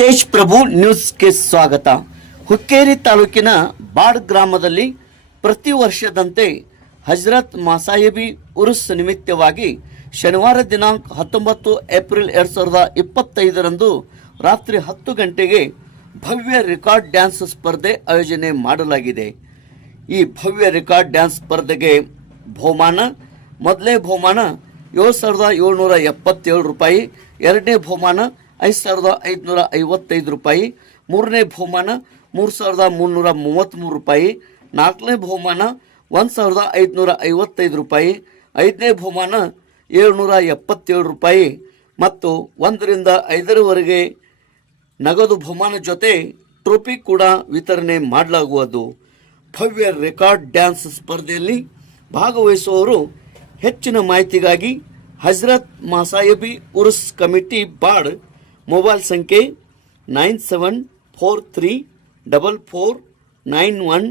ತೇಜ್ ಪ್ರಭು ನ್ಯೂಸ್ಗೆ ಸ್ವಾಗತ. ಹುಕ್ಕೇರಿ ತಾಲೂಕಿನ ಬಾಡ್ ಗ್ರಾಮದಲ್ಲಿ ಪ್ರತಿ ವರ್ಷದಂತೆ ಹಜರತ್ ಮಾಸಾಹಿಬಿ ಉರುಸ್ ನಿಮಿತ್ತವಾಗಿ ಶನಿವಾರ ದಿನಾಂಕ ಹತ್ತೊಂಬತ್ತು ಏಪ್ರಿಲ್ ಎರಡು ಸಾವಿರದ ಇಪ್ಪತ್ತೈದರಂದು ರಾತ್ರಿ ಹತ್ತು ಗಂಟೆಗೆ ಭವ್ಯ ರೆಕಾರ್ಡ್ ಡ್ಯಾನ್ಸ್ ಸ್ಪರ್ಧೆ ಆಯೋಜನೆ ಮಾಡಲಾಗಿದೆ. ಈ ಭವ್ಯ ರೆಕಾರ್ಡ್ ಡ್ಯಾನ್ಸ್ ಸ್ಪರ್ಧೆಗೆ ಬಹುಮಾನ ಮೊದಲನೇ ಬಹುಮಾನ, ಏಳು ಸಾವಿರದ ಏಳ್ನೂರ ಎಪ್ಪತ್ತೇಳು ರೂಪಾಯಿ, ಎರಡನೇ ಬಹುಮಾನ ಐದು ಸಾವಿರದ ಐದುನೂರ ಐವತ್ತೈದು ರೂಪಾಯಿ, ಮೂರನೇ ಬಹುಮಾನ ಮೂರು ಸಾವಿರದ ಮುನ್ನೂರ ಮೂವತ್ತ್ಮೂರು ರೂಪಾಯಿ, ನಾಲ್ಕನೇ ಬಹುಮಾನ ಒಂದು ಸಾವಿರದ ಐದುನೂರ ಐವತ್ತೈದು ರೂಪಾಯಿ, ಐದನೇ ಬಹುಮಾನ ಏಳ್ನೂರ ಎಪ್ಪತ್ತೇಳು ರೂಪಾಯಿ ಮತ್ತು ಒಂದರಿಂದ ಐದರವರೆಗೆ ನಗದು ಬಹುಮಾನ ಜೊತೆ ಟ್ರೋಫಿ ಕೂಡ ವಿತರಣೆ ಮಾಡಲಾಗುವುದು. ಭವ್ಯ ರೆಕಾರ್ಡ್ ಡ್ಯಾನ್ಸ್ ಸ್ಪರ್ಧೆಯಲ್ಲಿ ಭಾಗವಹಿಸುವವರು ಹೆಚ್ಚಿನ ಮಾಹಿತಿಗಾಗಿ ಹಜರತ್ ಮಾಸಾಯಬಿ ಉರ್ಸ್ ಕಮಿಟಿ ಬಾಡ್ ಮೊಬೈಲ್ ಸಂಖ್ಯೆ nine seven four three double four nine one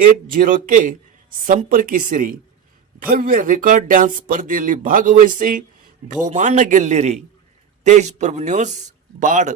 eight ಜೀರೋಕ್ಕೆ ಸಂಪರ್ಕಿಸಿರಿ. ಭವ್ಯ ರೆಕಾರ್ಡ್ ಡ್ಯಾನ್ಸ್ ಸ್ಪರ್ಧೆಯಲ್ಲಿ ಭಾಗವಹಿಸಿ ಬಹುಮಾನ ಗೆಲ್ಲಿರಿ. ತೇಜ್ ಪ್ರಭು ನ್ಯೂಸ್, ಬಾಡ್.